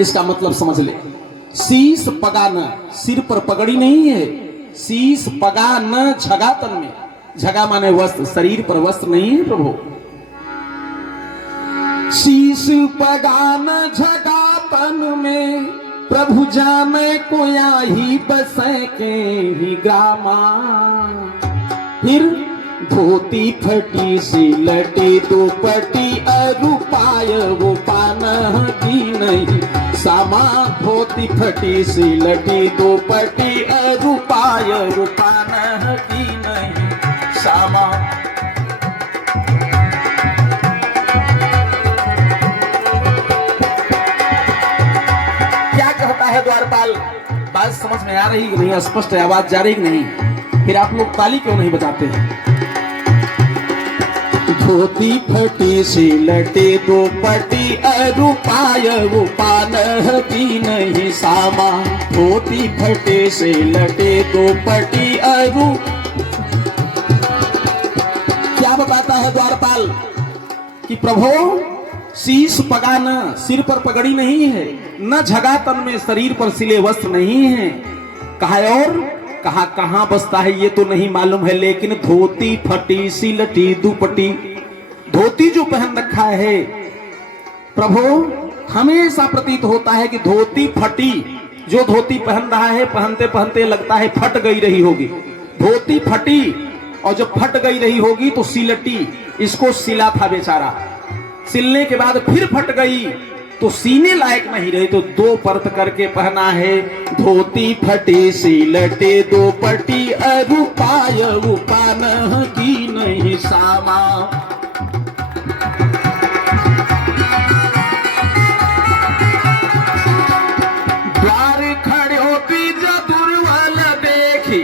इसका मतलब समझ ले। शीश पगा न, सिर पर पगड़ी नहीं है। शीश पगा न झगा तन में, झगा माने वस्त्र, शरीर पर वस्त्र नहीं है प्रभु। शीश पगा न झगा तन में, प्रभु जाने को ही बसे के ही ग्रामा। फिर धोती फटी सी लटी दुपटी, अरुपाय वो पान की नहीं सामा। धोती फटी सी लटी दुपटी, अरुपाय वो पान की नहीं सामा। क्या कहता है द्वारपाल? बात समझ में आ रही कि नहीं? स्पष्ट आवाज जा रही कि नहीं? फिर आप लोग ताली क्यों नहीं बजाते हैं? धोती फटी सी लटे दुपटी, अरुपाय वो पान की नहीं सामा। धोती फटे से लटे दुपटी, अरु। क्या बताता है द्वारपाल कि प्रभु शीश पगा न, सिर पर पगड़ी नहीं है, न झगा तन में, शरीर पर सिले वस्त्र नहीं है। कहा और कहा कहां बसता है ये तो नहीं मालूम है, लेकिन धोती फटी सी लटी दुपटी, धोती जो पहन रखा है प्रभु, हमेशा प्रतीत होता है कि धोती फटी। जो धोती पहन रहा है पहनते पहनते लगता है फट गई रही होगी। धोती फटी और जब फट गई रही होगी तो सिलटी, इसको सिला था बेचारा, सिलने के बाद फिर फट गई तो सीने लायक नहीं रही, तो दो परत करके पहना है। धोती फटी सी लटे दुपटी, अरुपाय उपान की नहीं सामा। द्वार खड़े होती जब दुर्बल देखी,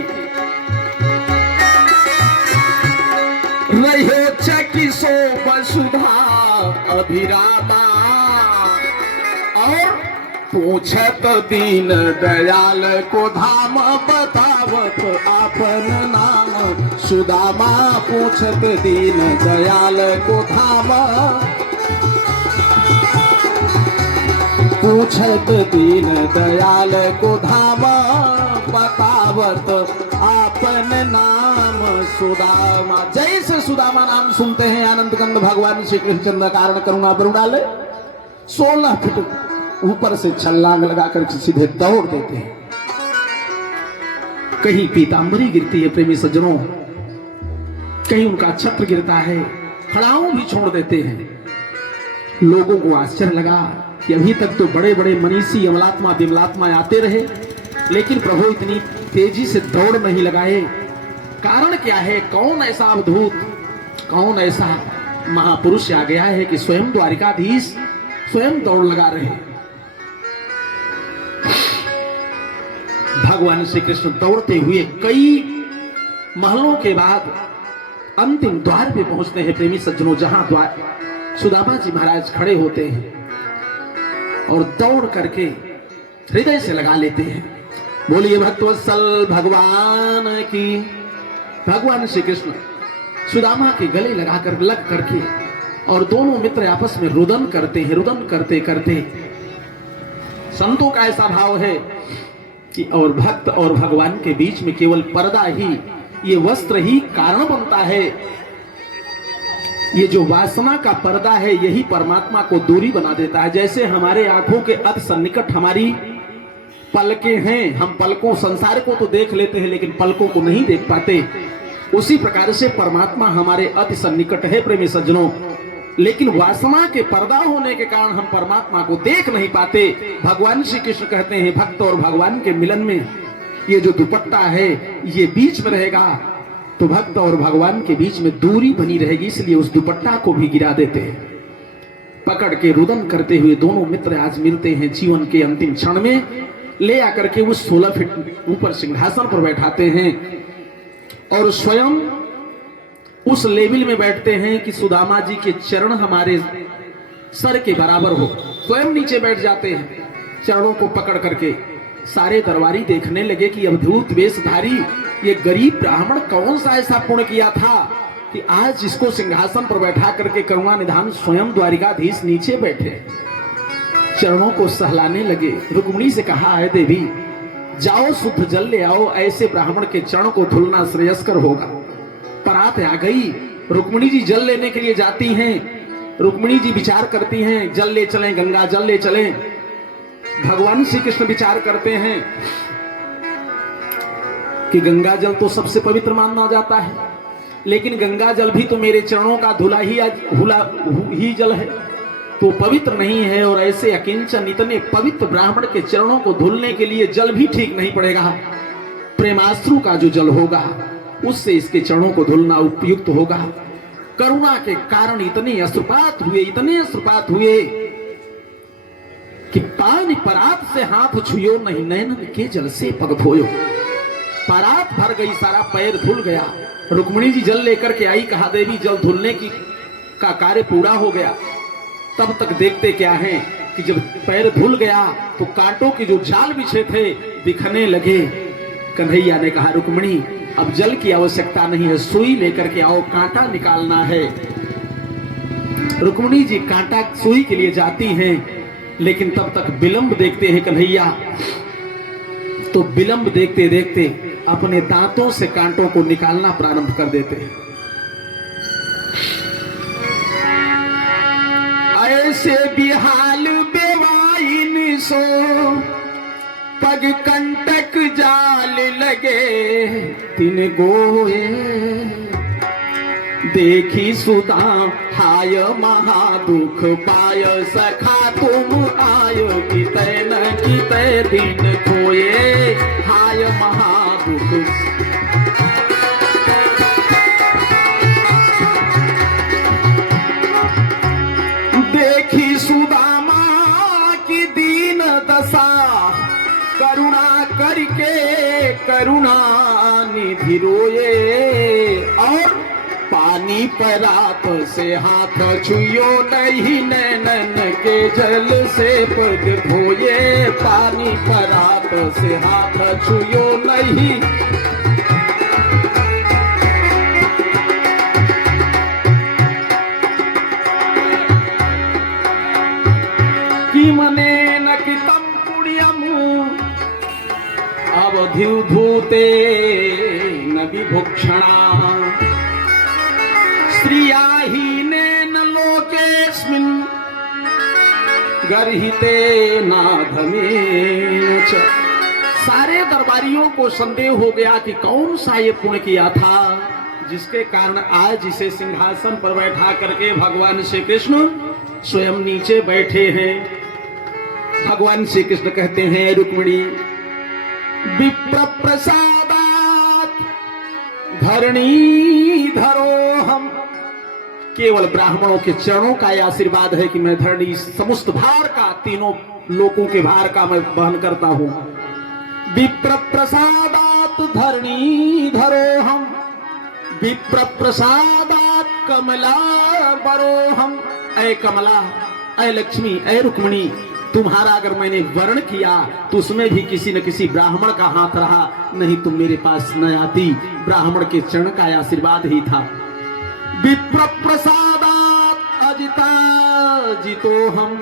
रहो चकी सो वसुधा अभिरामा। और पूछत दीन दयाल को धाम, बतावत आपन नाम सुदामा। पूछत दीन दयाल को धाम, पूछत दीन दयाल को धाम, बतावत आपन नाम सुदामा। जैसे सुदामा नाम सुनते हैं आनंद कंद भगवान श्री कृष्णचंद्र कारण करुणा पर डाले 16 फीट ऊपर से छलांग लगाकर सीधे दौड़ देते हैं। कहीं पीतांबरी गिरती है प्रेमी सज्जनों, कहीं उनका छत्र गिरता है, खड़ाऊ भी छोड़ देते हैं। लोगों को आश्चर्य लगा कि अभी तक तो बड़े बड़े मनीषी अमलात्मा विमलात्मा आते रहे, लेकिन प्रभु इतनी तेजी से दौड़ नहीं लगाए। कारण क्या है? कौन ऐसा अवधूत, कौन ऐसा महापुरुष आ गया है कि स्वयं द्वारिकाधीश स्वयं दौड़ लगा रहे हैं? भगवान श्री कृष्ण दौड़ते हुए कई महलों के बाद अंतिम द्वार पे पहुंचते हैं प्रेमी सज्जनों, जहां द्वार सुदामा जी महाराज खड़े होते हैं और दौड़ करके हृदय से लगा लेते हैं। बोलिए भक्तवत्सल भगवान की। भगवान श्री कृष्ण सुदामा के गले लगाकर लग करके और दोनों मित्र आपस में रुदन करते हैं। रुदन करते करते संतों का ऐसा भाव है कि और भक्त और भगवान के बीच में केवल पर्दा ही, ये वस्त्र ही कारण बनता है। ये जो वासना का पर्दा है यही परमात्मा को दूरी बना देता है। जैसे हमारे आंखों के अति सन्निकट हमारी पलकें हैं, हम पलकों संसार को तो देख लेते हैं लेकिन पलकों को नहीं देख पाते, उसी प्रकार से परमात्मा हमारे अति सन्निकट है प्रेमी सज्जनों। लेकिन वासना के पर्दा होने के कारण हम परमात्मा को देख नहीं पाते। भगवान श्री कृष्ण कहते हैं भक्त और भगवान के मिलन में ये जो दुपट्टा है ये बीच में रहेगा तो भक्त और भगवान के बीच में दूरी बनी रहेगी, इसलिए उस दुपट्टा को भी गिरा देते हैं। पकड़ के रुदन करते हुए दोनों मित्र आज मिलते हैं जीवन के अंतिम क्षण में, ले आकर के उस 16 फीट ऊपर सिंहासन पर बैठाते हैं और स्वयं उस लेवल में बैठते हैं कि सुदामा जी के चरण हमारे सर के बराबर हो। स्वयं नीचे बैठ जाते हैं, चरणों को पकड़ करके। सारे दरबारी देखने लगे कि अवधूत वेशधारी ये गरीब ब्राह्मण कौन सा ऐसा पुण्य किया था कि आज इसको सिंहासन पर बैठा करके करुणा निधान स्वयं द्वारिकाधीश नीचे बैठे। चरणों को सहलाने लगे। रुक्मिणी से कहा है देवी जाओ शुद्ध जल ले आओ, ऐसे ब्राह्मण के चरण को धुलना श्रेयस्कर होगा। परात आ गई, रुक्मिणी जी जल लेने के लिए जाती हैं। रुक्मिणी जी विचार करती हैं जल ले चलें, गंगा जल ले चलें। भगवान श्री कृष्ण विचार करते हैं कि गंगा जल तो सबसे पवित्र माना जाता है, लेकिन गंगा जल भी तो मेरे चरणों का धुला ही जल है, तो पवित्र नहीं है। और ऐसे अकिंचन इतने पवित्र ब्राह्मण के चरणों को धुलने के लिए जल भी ठीक नहीं पड़ेगा। प्रेमाश्रु का जो जल होगा उससे इसके चरणों को धुलना उपयुक्त होगा। करुणा के कारण इतने अश्रुपात हुए कि पानी परात से हाथ छुयो नहीं, नैनन के जल से पग धोयो। परात भर गई, सारा पैर धुल गया। रुक्मिणी जी जल लेकर के आई, कहा देवी जल धुलने का कार्य पूरा हो गया। तब तक देखते क्या है कि जब पैर धुल गया तो कांटों के जो जाल बिछे थे दिखने लगे। कन्हैया ने कहा रुक्मिणी अब जल की आवश्यकता नहीं है, सुई लेकर के आओ, कांटा निकालना है। रुक्मिणी जी कांटा सुई के लिए जाती हैं, लेकिन तब तक विलंब देखते हैं कन्हैया। तो विलंब देखते देखते अपने दांतों से कांटों को निकालना प्रारंभ कर देते हैं। ऐसे बिहाल बेवाइन सो पग कंटक जाल लगे, तिन गोए देखी सुधा हाय महादुख पाय, सखा तुम आयो कितै न कितै दिन खोए, हाय महादुख। देखी सुदामा की दीन दशा, करुणा करके करुणा निधि रोए, और पानी परात से हाथ छुयो नहीं, नैनन के जल से पग धोए, पानी परात से हाथ छुयो नहीं। कि मने न कितम पुण्यमु अवधिधूते न विभुक्षणा, स्त्रियाहीनेन लोकेस्मिन् गर्हिते नाधमेन च। सारे दरबारियों को संदेह हो गया कि कौन सा ये पुण्य किया था जिसके कारण आज इसे सिंहासन पर बैठा करके भगवान श्री कृष्ण स्वयं नीचे बैठे हैं। भगवान श्री कृष्ण कहते हैं रुक्मिणी विप्र प्रसादात धरणी धरो हम, केवल ब्राह्मणों के चरणों का यह आशीर्वाद है कि मैं धरणी समस्त भार का, तीनों लोकों के भार का मैं वहन करता हूं। विप्र प्रसादात धरणी धरो हम, विप्र प्रसादात कमला बरो हम। ऐ कमला, ऐ लक्ष्मी, ऐ रुक्मिणी, तुम्हारा अगर मैंने वर्ण किया तो उसमें भी किसी न किसी ब्राह्मण का हाथ रहा, नहीं तुम मेरे पास न आती। ब्राह्मण के चरण का आशीर्वाद ही था। विप्र प्रसादात अजिता जितो हम,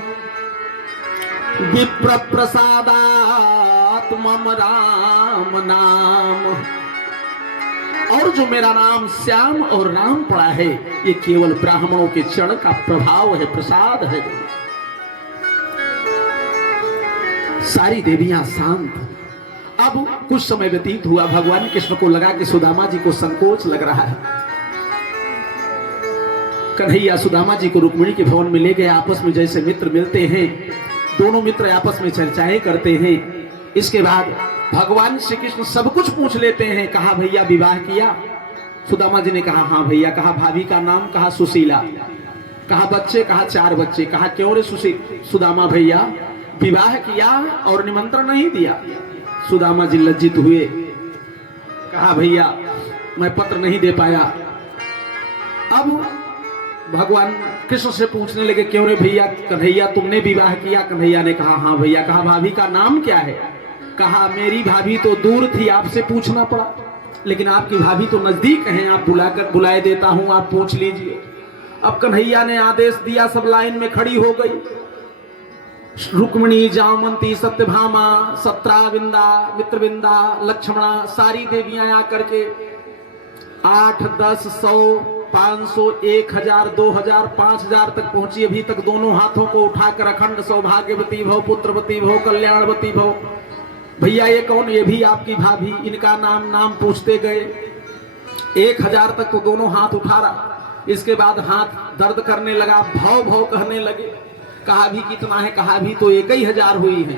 विप्र प्रसादात मम राम नाम। और जो मेरा नाम श्याम और राम पड़ा है ये केवल ब्राह्मणों के चरण का प्रभाव है, प्रसाद है। सारी देवियां शांत। अब कुछ समय व्यतीत हुआ, भगवान कृष्ण को लगा कि सुदामा जी को संकोच लग रहा है। कन्हैया सुदामा जी को रुक्मिणी के भवन में ले गए। आपस में जैसे मित्र मिलते हैं, दोनों मित्र आपस में चर्चाएं करते हैं। इसके बाद भगवान श्री कृष्ण सब कुछ पूछ लेते हैं। कहा भैया विवाह किया? सुदामा जी ने कहा हाँ भैया। कहा भाभी का नाम? कहा सुशीला। कहा बच्चे? कहा 4 बच्चे। कहा क्यों रे सुदामा भैया, विवाह किया और निमंत्रण नहीं दिया? सुदामा जी लज्जित हुए। कहा भैया मैं पत्र नहीं दे पाया। अब भगवान कृष्ण से पूछने लगे क्यों रे भैया, कन्हैया तुमने विवाह किया? कन्हैया ने कहा हाँ भैया। कहा भाभी का नाम क्या है? कहा मेरी भाभी तो दूर थी, आपसे पूछना पड़ा, लेकिन आपकी भाभी तो नजदीक हैं, आप बुलाए देता हूं, आप पूछ लीजिए। अब कन्हैया ने आदेश दिया, सब लाइन में खड़ी हो गई। रुक्मिणी, जामवंती, सत्यभामा, सत्राविंदा, मित्रविंदा, लक्ष्मणा, सारी देवियां आकर के 8, 10, 100, 500, 1000, 2000, 5000 तक पहुंची। अभी तक दोनों हाथों को उठाकर अखंड सौभाग्यवती भव, पुत्रवती भव, कल्याणवती भव। भैया ये कौन? ये भी आपकी भाभी। इनका नाम पूछते गए। 1000 तक तो दोनों हाथ उठा रहा। इसके बाद हाथ दर्द करने लगा, भव भव कहने लगे। कहा भी कितना है? कहा भी तो 1000 हुई है।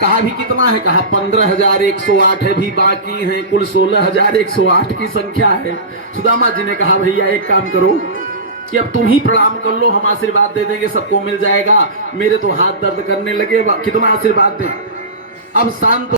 कहा भी कितना है? कहा 15108 है, भी बाकी है, कुल 16108 की संख्या है। सुदामा जी ने कहा भैया एक काम करो कि अब तुम ही प्रणाम कर लो, हम आशीर्वाद दे देंगे, सबको मिल जाएगा। मेरे तो हाथ दर्द करने लगे, कितना आशीर्वाद दें? अब शांत